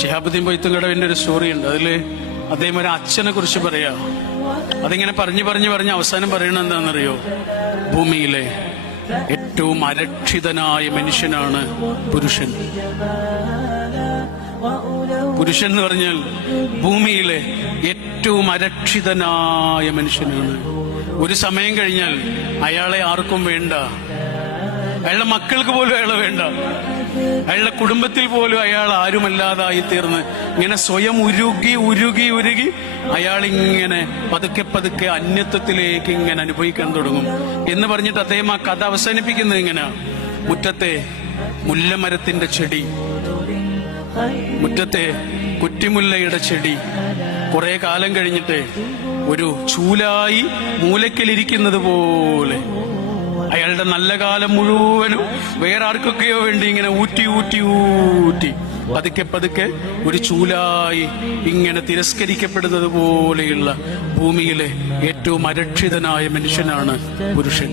ശിഹാബുദ്ദീൻ പൊയ്ത്തുംകടവിന്റെ ഒരു സ്റ്റോറി ഉണ്ട്. അതില് അദ്ദേഹം ഒരു അച്ഛനെ കുറിച്ച് പറയാ. അതിങ്ങനെ പറഞ്ഞ് അവസാനം പറയണത് എന്താണെന്നറിയോ? ഭൂമിയിലെ ഏറ്റവും അരക്ഷിതനായ മനുഷ്യനാണ് പുരുഷൻ. പുരുഷൻ എന്ന് പറഞ്ഞാൽ ഭൂമിയിലെ ഏറ്റവും അരക്ഷിതനായ മനുഷ്യനാണ്. ഒരു സമയം കഴിഞ്ഞാൽ അയാളെ ആർക്കും വേണ്ട. അയാളുടെ മക്കൾക്ക് പോലും അയാളെ വേണ്ട. അയാളുടെ കുടുംബത്തിൽ പോലും അയാൾ ആരുമല്ലാതായി തീർന്ന് ഇങ്ങനെ സ്വയം ഉരുകി അയാളിങ്ങനെ പതുക്കെ അന്യത്വത്തിലേക്ക് ഇങ്ങനെ അനുഭവിക്കാൻ തുടങ്ങും എന്ന് പറഞ്ഞിട്ട് അദ്ദേഹം ആ കഥ അവസാനിപ്പിക്കുന്നത് ഇങ്ങനെ: മുറ്റത്തെ മുല്ലമരത്തിന്റെ ചെടി, മുറ്റത്തെ കുറ്റിമുല്ലയുടെ ചെടി കുറെ കാലം കഴിഞ്ഞിട്ട് ഒരു ചൂലായി മൂലക്കലിരിക്കുന്നത് പോലെ അയാളുടെ നല്ല കാലം മുഴുവനും വേറെ ആർക്കൊക്കെയോ വേണ്ടി ഇങ്ങനെ ഊറ്റി പതുക്കെ ഒരു ചൂലായി ഇങ്ങനെ തിരസ്കരിക്കപ്പെടുന്നത് പോലെയുള്ള ഭൂമിയിലെ ഏറ്റവും അരക്ഷിതനായ മനുഷ്യനാണ് പുരുഷൻ.